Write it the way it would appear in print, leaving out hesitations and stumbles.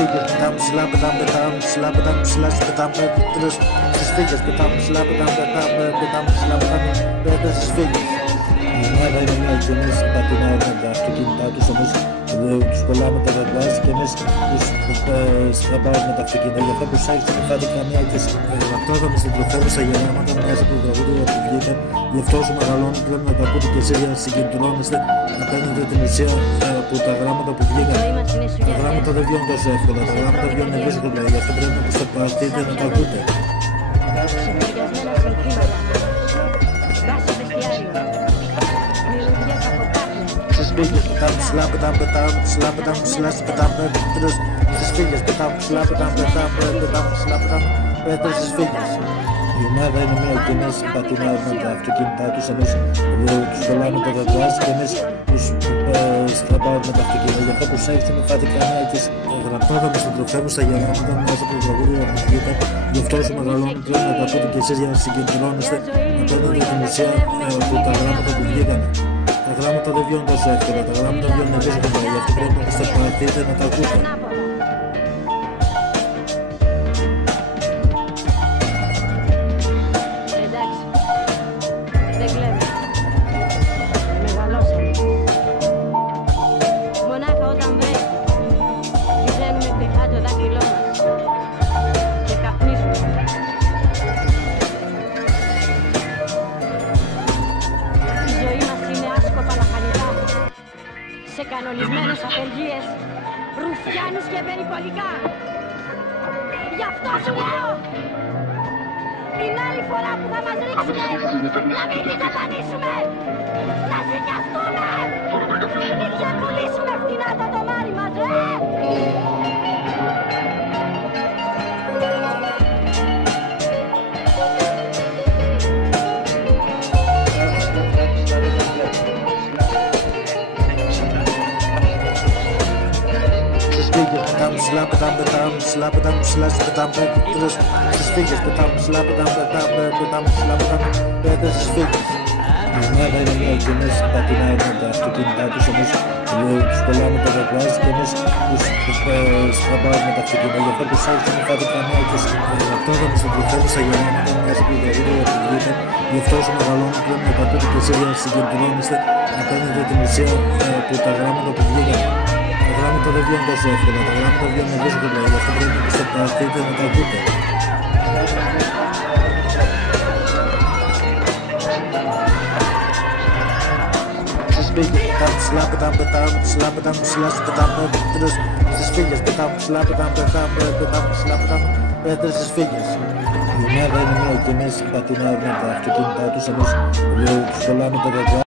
φύγες, πετάμε ψηλά, πετάμε ψηλά, πετάμε ψηλά, πετάμε τέλος στις φύγες, πετάμε ψηλά, πετάμε ψηλά, πετάμε στις φύγες. Η ομάδα είναι μια και εμείς πατινάμε με τα αυτοκίνητά τους, όμως τους κολλάμε τα βαγάζ και εμείς τους στραμπάμε με τα αυτοκίνητα. Γι' αυτό προσέξτε μην φάτε καμία και γραπτόδαμε στην τροφέμουσα γεράματα μέσα από το τραγούδι που βγήκε. Γι' αυτό όσο μεγαλώνουν πρέπει να τα ακούτε και εσείς για να συγκεντρώνεστε, να παίρνετε την ουσία από τα γράμματα που βγήκαν. Τα γράμματα δεν βγαίνουν τόσο εύκολα, τα γράμματα βγαίνουν δύσκολα, γι' αυτό πρέπει να προσπαθείτε να τα ακούτε. Πετάμε ψηλά, πετάμε ψηλά, πετάμε ψηλά, πετάμε τέλος στις φύγες, πετάμε ψηλά, πετάμε ψηλά, πετάμε στις φύγες. Η ομάδα είναι μια και εμείς πατινάμε με τα αυτοκίνητά τους, εμείς τους κολλάμε τα βαγάζ και εμείς τους στραμπάμε με τα αυτοκίνητα. Γι' αυτό προσέξτε μην φάτε καμία και γραπτόδαμε στην τροφέμουσα γεράματα μέσα από το τραγούδι που βγήκε. Γι' αυτό όσο μεγαλώνουν πρέπει να τα ακούτε και εσείς για να συγκεντρώνεστε, να παίρνετε την ουσία από τα γράμματα που βγήκαν. Τα γράμματα δεν βγαίνουν τόσο εύκολα, τα γράμματα βγαίνουν δύσκολα, γι' αυτό πρέπει να προσπαθείτε να τα ακούτε. Εντάξει, δεν κλαίμε, μεγαλώσαμε. Μονάχα όταν βρέχει, πηγαίνουμε κρυφά το δάχτυλό μας και καπνίζουμε. Η ζωή μας είναι άσκοπα λαχανικά, σε κανονισμένες απεργίες, ρουφιάνους και περιπολικά. Γι' αυτό σου λέω, την άλλη φορά που θα μας ρίξουνε, να μην την εξαφανίσουμε, να ζητιαστούμε και πουλήσουμε φτηνά το τομάρι μας, Πετάμε ψηλά, πετάμε ψηλά, πετάμε ψηλά, πετάμε τέλος στις φύγες, πετάμε ψηλά, πετάμε ψηλά, πετάμε στις φύγες. Η ομάδα είναι μια και εμείς πατινάμε με τα αυτοκίνητά τους, εμείς τους κολλάμε τα βαγάζ και εμείς τους στραμπάμε με τα αυτοκίνητα. Γι' αυτό προσέξτε μην φάτε καμία και γραπτόδαμε στην τροφέμουσα γεράματα μέσα από το τραγούδι που βγήκε. Γι' αυτό όσο μεγαλώνουν πρέπει να τα ακούτε και εσείς για να συγκεντρώνεστε, να παίρνετε την ουσία από τα γράμματα που βγήκαν. Τα γράμματα δεν βγαίνουν τόσο εύκολα, τα γράμματα βγαίνουν δύσκολα, γι' αυτό πρέπει να προσπαθείτε να τα ακούτε. Πετάμε ψηλά, πετάμε ψηλά, πετάμε τέλος στις φύγες, πετάμε ψηλά, πετάμε ψηλά, πετάμε στις φύγες. Η ομάδα είναι μια και εμείς πατινάμε με τα αυτοκίνητά τους, εμείς τους κολλάμε τα βαγάζ.